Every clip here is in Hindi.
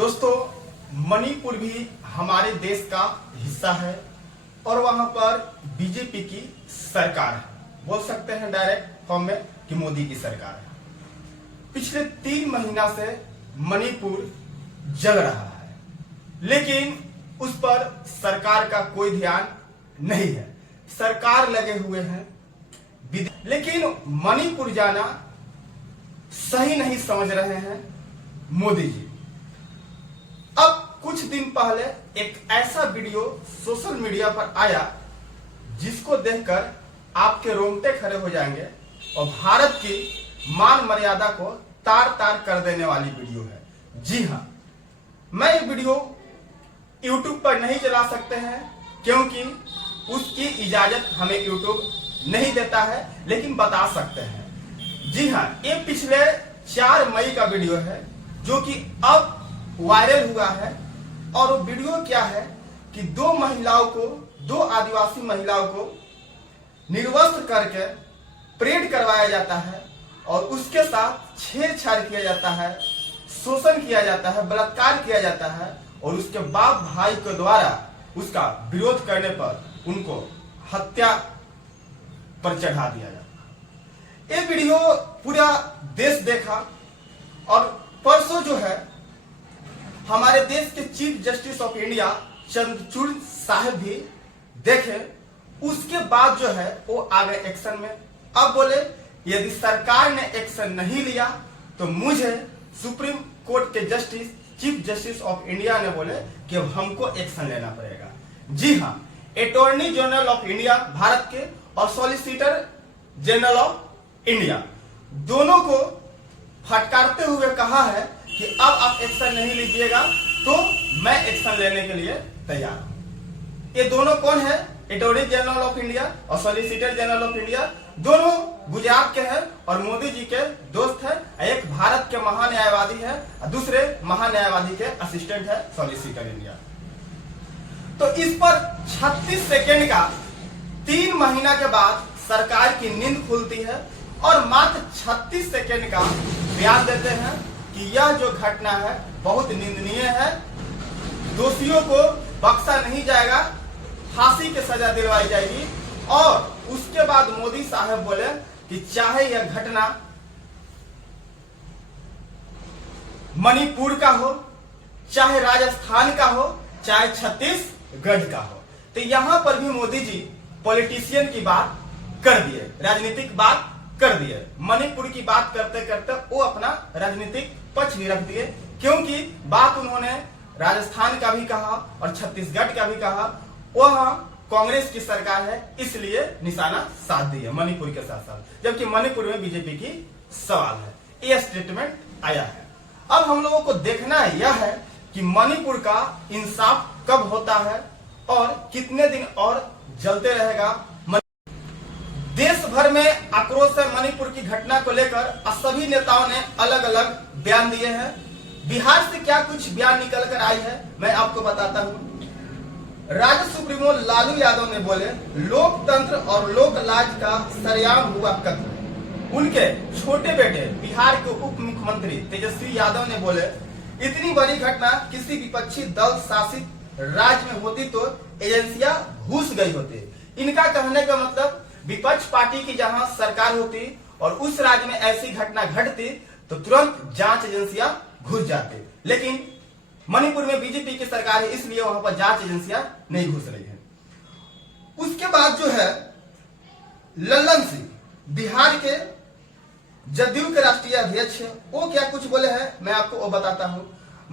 दोस्तों, मणिपुर भी हमारे देश का हिस्सा है और वहां पर बीजेपी की सरकार है। बोल सकते हैं डायरेक्ट फॉर्म में कि मोदी की सरकार है। पिछले 3 महीना से मणिपुर जल रहा है, लेकिन उस पर सरकार का कोई ध्यान नहीं है। सरकार लगे हुए हैं, लेकिन मणिपुर जाना सही नहीं समझ रहे हैं मोदी जी। अब कुछ दिन पहले एक ऐसा वीडियो सोशल मीडिया पर आया जिसको देखकर आपके रोंगटे खड़े हो जाएंगे और भारत की मान मर्यादा को तार तार कर देने वाली वीडियो है। जी हां, मैं ये वीडियो YouTube पर नहीं चला सकते हैं क्योंकि उसकी इजाजत हमें YouTube नहीं देता है, लेकिन बता सकते हैं। जी हां, ये पिछले 4 मई का वीडियो है जो कि अब वायरल हुआ है। और वो वीडियो क्या है कि 2 आदिवासी महिलाओं को निर्वस्त्र करके परेड करवाया जाता है और उसके साथ छेड़छाड़ किया जाता है, शोषण किया जाता है, बलात्कार किया जाता है और उसके बाप भाई के द्वारा उसका विरोध करने पर उनको हत्या पर चढ़ा दिया जाता है। ये वीडियो पूरा देश देखा और परसों जो है हमारे देश के chief justice of India Chandrachud साहब भी देखे। उसके बाद जो है वो आ गए एक्शन में। अब बोले यदि सरकार ने एक्शन नहीं लिया तो मुझे सुप्रीम कोर्ट के justice chief justice of India ने बोले कि अब हमको एक्शन लेना पड़ेगा। जी हां, attorney general of India Bharat के और सॉलिसिटर जनरल ऑफ इंडिया दोनों को फटकारते हुए कहा है कि अब आप एक्शन नहीं लीजिएगा तो मैं एक्शन लेने के लिए तैयार हूं। ये दोनों कौन है? अटॉर्नी जनरल ऑफ इंडिया और सॉलिसिटर जनरल ऑफ इंडिया। दोनों गुजरात के हैं और मोदी जी के दोस्त हैं। एक भारत के महान्यायवादी है और दूसरे महान्यायवादी के असिस्टेंट है सॉलिसिटर इंडिया। तो इस पर 36 सेकेंड का 3 महीना के बाद सरकार की नींद खुलती है और मात्र 36 सेकेंड का बयान देते हैं कि यह जो घटना है बहुत निंदनीय है, दोषियों को बख्शा नहीं जाएगा, फांसी की सजा दिलवाई जाएगी। और उसके बाद मोदी साहब बोले कि चाहे यह घटना मणिपुर का हो, चाहे राजस्थान का हो, चाहे छत्तीसगढ़ का हो, तो यहां पर भी मोदी जी पॉलिटिशियन की बात कर दिए, राजनीतिक बात कर दिए। मणिपुर की बात करते करते वो अपना राजनीतिक पक्ष भी रख दिए, क्योंकि बात उन्होंने राजस्थान का भी कहा और छत्तीसगढ़ का भी कहा। वहां कांग्रेस की सरकार है, इसलिए निशाना साध दिया मणिपुर के साथ साथ, जबकि मणिपुर में बीजेपी की सवाल है। यह स्टेटमेंट आया है। अब हम लोगों को देखना यह है कि मणिपुर का इंसाफ कब होता है और कितने दिन और जलते रहेगा। देश भर में आक्रोश है मणिपुर की घटना को लेकर। सभी नेताओं ने अलग अलग बयान दिए हैं। बिहार से क्या कुछ बयान निकल कर आई है मैं आपको बताता हूं। राज्य सुप्रीमो लालू यादव ने बोले लोकतंत्र और लोक लाज का सरेआम हुआ कत्ल। उनके छोटे बेटे बिहार के उप मुख्यमंत्री तेजस्वी यादव ने बोले इतनी बड़ी घटना किसी विपक्षी दल शासित राज्य में होती तो एजेंसियां घुस गई होती। इनका कहने का मतलब विपक्ष पार्टी की जहां सरकार होती और उस राज्य में ऐसी घटना घटती तो तुरंत जांच एजेंसियां घुस जाती, लेकिन मणिपुर में बीजेपी की सरकार है, इसलिए वहां पर जांच एजेंसियां नहीं घुस रही है। उसके बाद जो है लल्लन सिंह बिहार के जदयू के राष्ट्रीय अध्यक्ष है, वो क्या कुछ बोले हैं मैं आपको वो बताता हूं।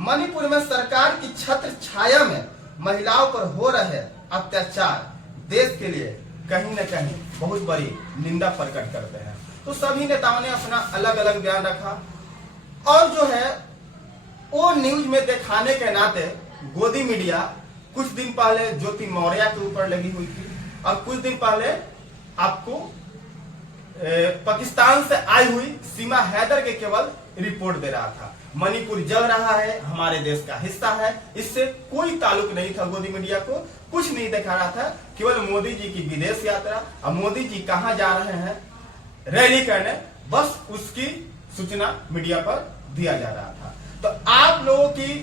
मणिपुर में सरकार की छत्र छाया में महिलाओं पर हो रहे अत्याचार देश के लिए कहीं न कहीं बहुत बड़ी निंदा प्रकट करते हैं। तो सभी नेताओं ने अपना अलग अलग बयान रखा और जो है वो न्यूज में दिखाने के नाते गोदी मीडिया कुछ दिन पहले ज्योति मौर्य के ऊपर लगी हुई थी और कुछ दिन पहले आपको पाकिस्तान से आई हुई सीमा हैदर के केवल रिपोर्ट दे रहा था। मणिपुर जल रहा है, हमारे देश का हिस्सा है, इससे कोई ताल्लुक नहीं था। गोदी मीडिया को कुछ नहीं दिखा रहा था, केवल मोदी जी की विदेश यात्रा और मोदी जी कहां जा रहे हैं रैली करने, बस उसकी सूचना मीडिया पर दिया जा रहा था। तो आप लोगों की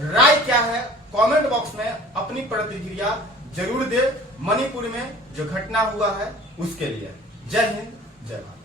राय क्या है कमेंट बॉक्स में अपनी प्रतिक्रिया जरूर दे। मणिपुर में जो घटना हुआ है उसके लिए। जय हिंद, जय भारत।